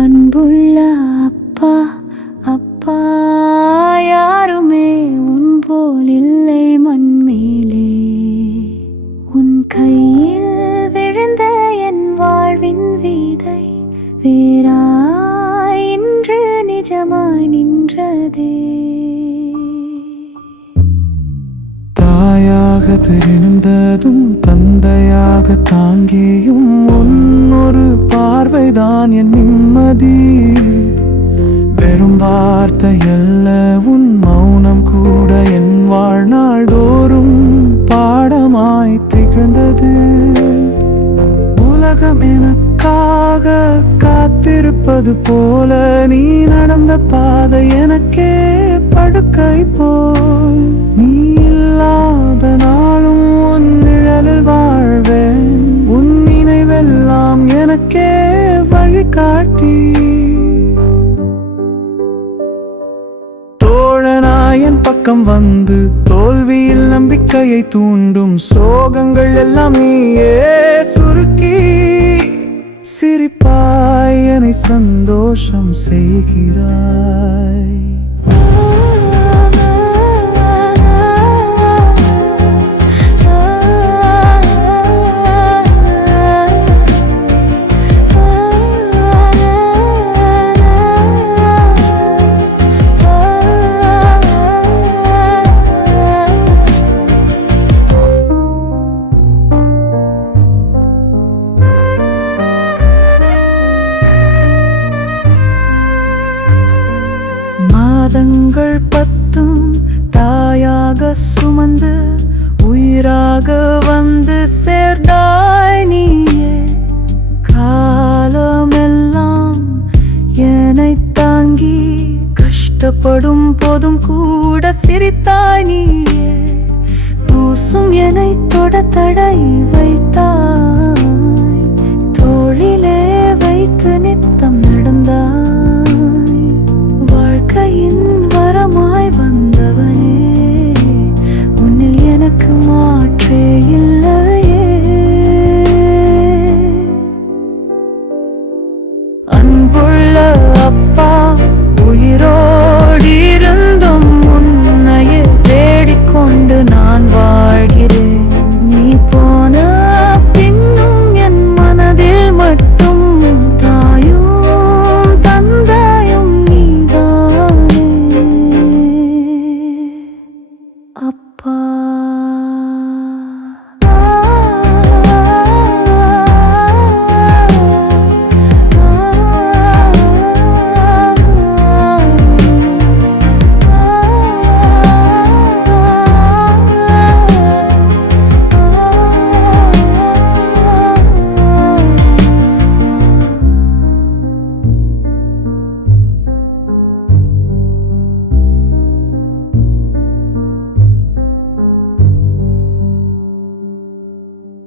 அன்புள்ள அப்பா அப்பா, யாருமே உன் போல் இல்லை மண்மேலே. உன் கையில் விழுந்த என் வாழ்வின் வீதை வேறாய் இன்று நிஜமாய் நின்றதே. தாயாக தெரிந்ததும் தந்தையாக தாங்கியும் ஒரு பார்வைதான் என் நிம்மதி. வெறும் வார்த்தையல்ல உன் மௌனம் கூட என் வாழ்நாள் தோறும் பாடமாய் திகழ்ந்தது. உலகம் எனக்காக காத்திருப்பது போல நீ நடந்த பாதை எனக்கே படுக்கை போல். நீ இல்லாத நாளும் உன் நிழலில் வாழ்வேன். உன் நினைவெல்லாம் எனக்கே வழிகாட்டி. தோழனாய் என் பக்கம் வந்து தோல்வியில் நம்பிக்கையை தூண்டும். சோகங்கள் எல்லாம் நீயே சுருக்கி சிரிப்பாய் என்னை சந்தோஷம் செய்கிறாய். மாதங்கள் 10 தாயாக சுமந்து உயிராக வந்து சேர்ந்தாய் நீயே. காலமெல்லாம் என்னை தாங்கி கஷ்டப்படும் போதும் கூட சிரித்தாய் நீயே. தூசும் என்னை தொட தடை வைத்தாய்.